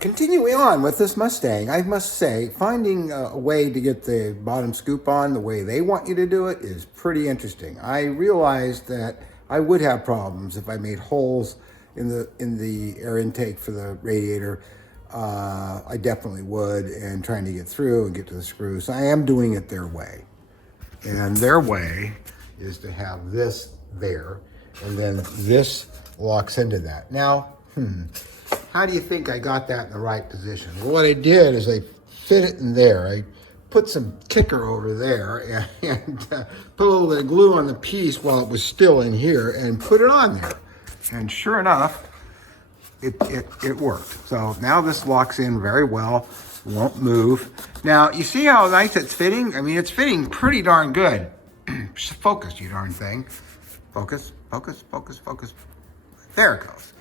Continuing on with this Mustang, I must say, finding a way to get the bottom scoop on the way they want you to do it is pretty interesting. I realized that I would have problems if I made holes in the air intake for the radiator. I definitely would, and trying to get through and get to the screws. So I am doing it their way. And their way is to have this there, and then this locks into that. Now, how do you think I got that in the right position? Well, what I did is I fit it in there. I put some kicker over there and put a little bit of glue on the piece while it was still in here and put it on there. And sure enough, it worked. So now this locks in very well, won't move. Now, you see how nice it's fitting? I mean, it's fitting pretty darn good. Focus, you darn thing. Focus, focus, focus, focus. There it goes.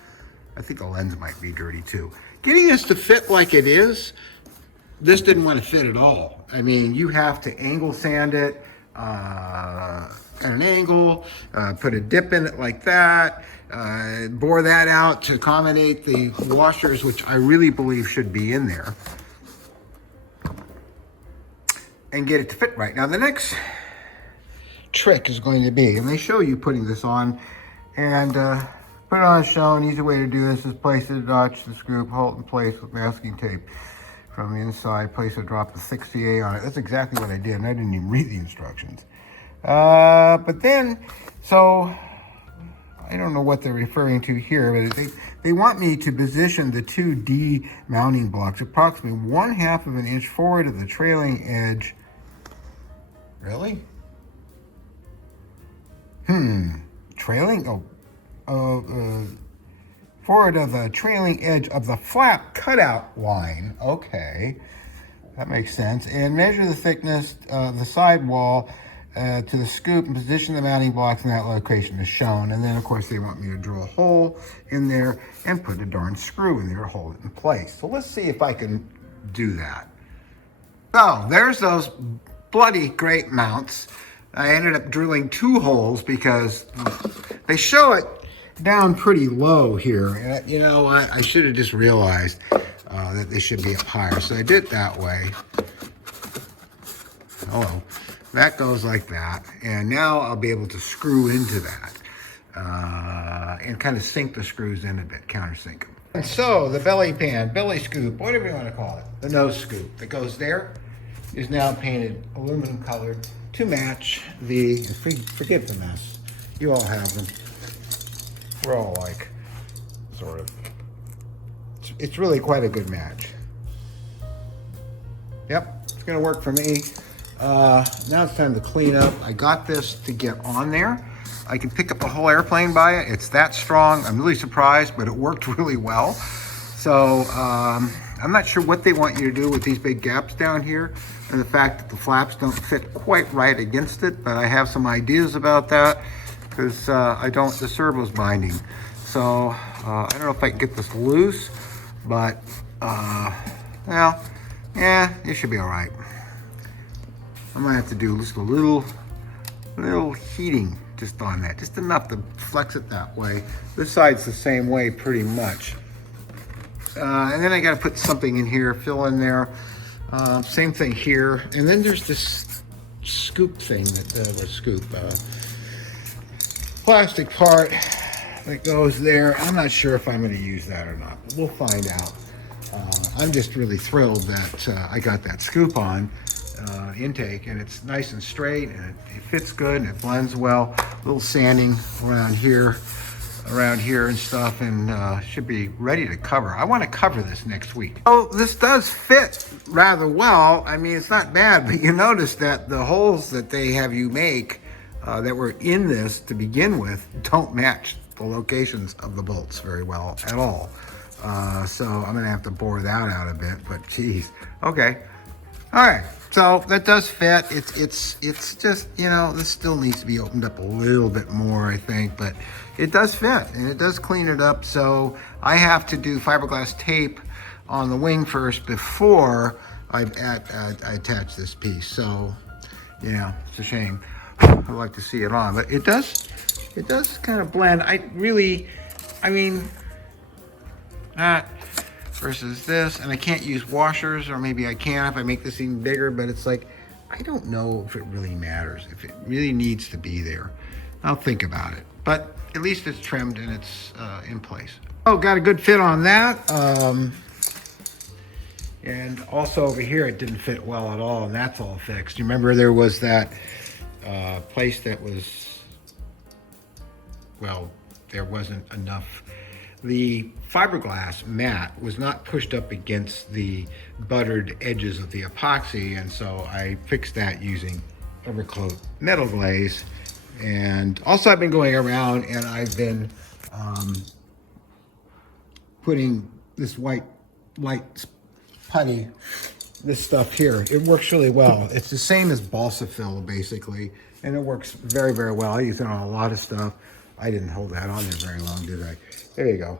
I think the lens might be dirty too. Getting this to fit like it is, this didn't want to fit at all. I mean, you have to angle sand it at an angle, put a dip in it like that, bore that out to accommodate the washers, which I really believe should be in there, and get it to fit right. Now, the next trick is going to be, and they show you putting this on, and put it on a show. An easy way to do this is place it, notch the screw, hold it in place with masking tape from the inside. Place a drop of 6CA on it. That's exactly what I did, and I didn't even read the instructions. But then, so I don't know what they're referring to here, but they want me to position the 2D mounting blocks approximately 1/2 of an inch forward of the trailing edge. Really? Trailing? Forward of the trailing edge of the flap cutout line. Okay, that makes sense. And measure the thickness of the sidewall to the scoop and position the mounting blocks in that location as shown. And then, of course, they want me to drill a hole in there and put a darn screw in there to hold it in place. So let's see if I can do that. So there's those bloody great mounts. I ended up drilling 2 holes because they show it down pretty low here. And you know what? I should have just realized that they should be up higher. So I did it that way. Oh, that goes like that. And now I'll be able to screw into that and kind of sink the screws in a bit, countersink them. And so the belly pan, belly scoop, whatever you want to call it, the nose scoop that goes there is now painted aluminum colored to match the, forgive the mess, you all have them. We're all like, sort of. It's really quite a good match. Yep, it's gonna work for me. Now it's time to clean up. I got this to get on there. I can pick up a whole airplane by it. It's that strong. I'm really surprised, but it worked really well. So I'm not sure what they want you to do with these big gaps down here and the fact that the flaps don't fit quite right against it, but I have some ideas about that because the servo's binding. So I don't know if I can get this loose, but well, yeah, it should be all right. I might have to do just a little heating just on that, just enough to flex it that way. This side's the same way pretty much. And then I got to put something in here, fill in there. Same thing here. And then there's this scoop thing, plastic part that goes there. I'm not sure if I'm going to use that or not, but we'll find out. I'm just really thrilled that I got that scoop on intake, and it's nice and straight, and it fits good, and it blends well. A little sanding around here and stuff, and should be ready to cover. I want to cover this next week. Oh, this does fit rather well. I mean, it's not bad, but you notice that the holes that they have you make that were in this to begin with don't match the locations of the bolts very well at all. So I'm gonna have to bore that out a bit, but geez. Okay, all right, so that does fit. It's just, you know, this still needs to be opened up a little bit more, I think, but it does fit and it does clean it up. So I have to do fiberglass tape on the wing first before I attach this piece. So, you know, it's a shame. I'd like to see it on, but it does kind of blend. I mean, versus this. And I can't use washers, or maybe I can if I make this even bigger, but it's like, I don't know if it really matters, if it really needs to be there. I'll think about it, but at least it's trimmed and it's in place. Oh, got a good fit on that. And also over here, it didn't fit well at all, and that's all fixed. You remember there was that place that was, well, there wasn't enough. The fiberglass mat was not pushed up against the buttered edges of the epoxy, and so I fixed that using Evercoat metal glaze. And also I've been going around and I've been putting this white light putty, this stuff here. It works really well. It's the same as balsa fill basically, and it works very, very well. I use it on a lot of stuff. I didn't hold that on there very long, did I? There you go.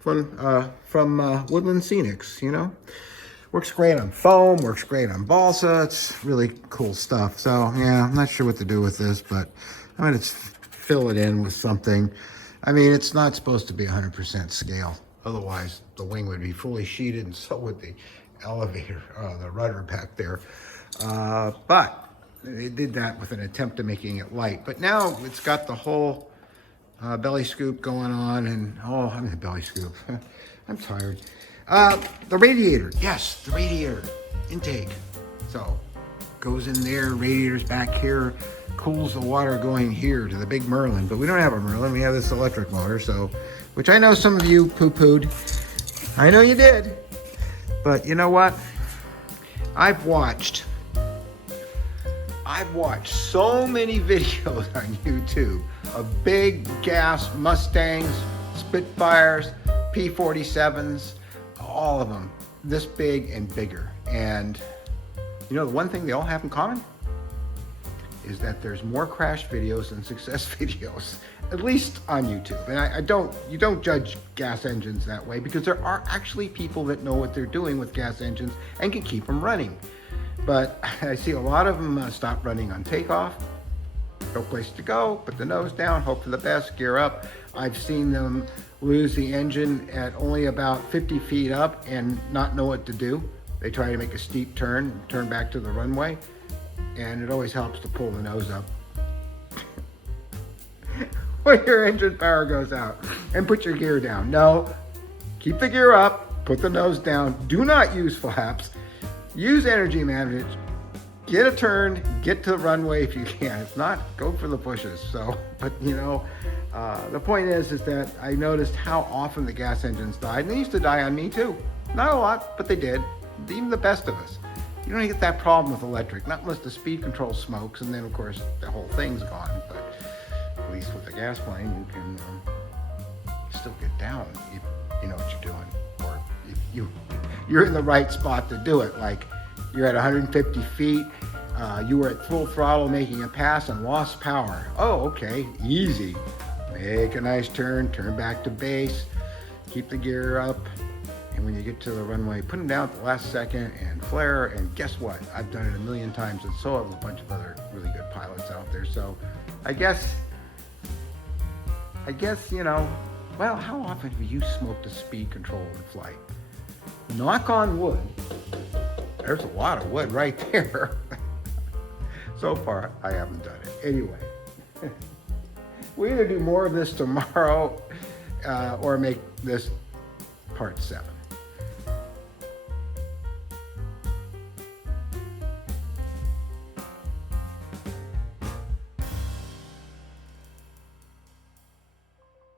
From Woodland Scenics, you know? Works great on foam, works great on balsa. It's really cool stuff. So yeah, I'm not sure what to do with this, but I'm gonna fill it in with something. I mean, it's not supposed to be 100% scale. Otherwise, the wing would be fully sheeted, and so would the elevator, the rudder back there. But they did that with an attempt to making it light. But now it's got the whole belly scoop going on, and oh, I'm in the belly scoop. I'm tired. The radiator, yes, the radiator intake. So goes in there, radiator's back here, cools the water going here to the big Merlin. But we don't have a Merlin, we have this electric motor, so, which I know some of you poo-pooed. I know you did. But you know what? I've watched so many videos on YouTube of big gas Mustangs, Spitfires, P-47s, all of them this big and bigger. And you know, the one thing they all have in common is that there's more crash videos than success videos, at least on YouTube. And you don't judge gas engines that way, because there are actually people that know what they're doing with gas engines and can keep them running. But I see a lot of them stop running on takeoff, no place to go, put the nose down, hope for the best, gear up. I've seen them lose the engine at only about 50 feet up and not know what to do. They try to make a steep turn back to the runway, and it always helps to pull the nose up when your engine power goes out, and put your gear down. No, keep the gear up, put the nose down, do not use flaps, use energy management, get a turn, get to the runway if you can. If not, go for the pushes. So, but you know, the point is that I noticed how often the gas engines died, and they used to die on me too. Not a lot, but they did. Even the best of us. You don't get that problem with electric, not unless the speed control smokes, and then of course the whole thing's gone. But at least with the gas plane, you can still get down if you know what you're doing, or if you're in the right spot to do it. Like you're at 150 feet, you were at full throttle making a pass and lost power. Oh, okay, easy. Make a nice turn back to base, keep the gear up, and when you get to the runway, put them down at the last second and flare, and guess what? I've done it a million times, and so have a bunch of other really good pilots out there. So I guess, you know, well, how often have you smoked a speed control in flight? Knock on wood. There's a lot of wood right there. So far, I haven't done it. Anyway, we either do more of this tomorrow or make this part 7.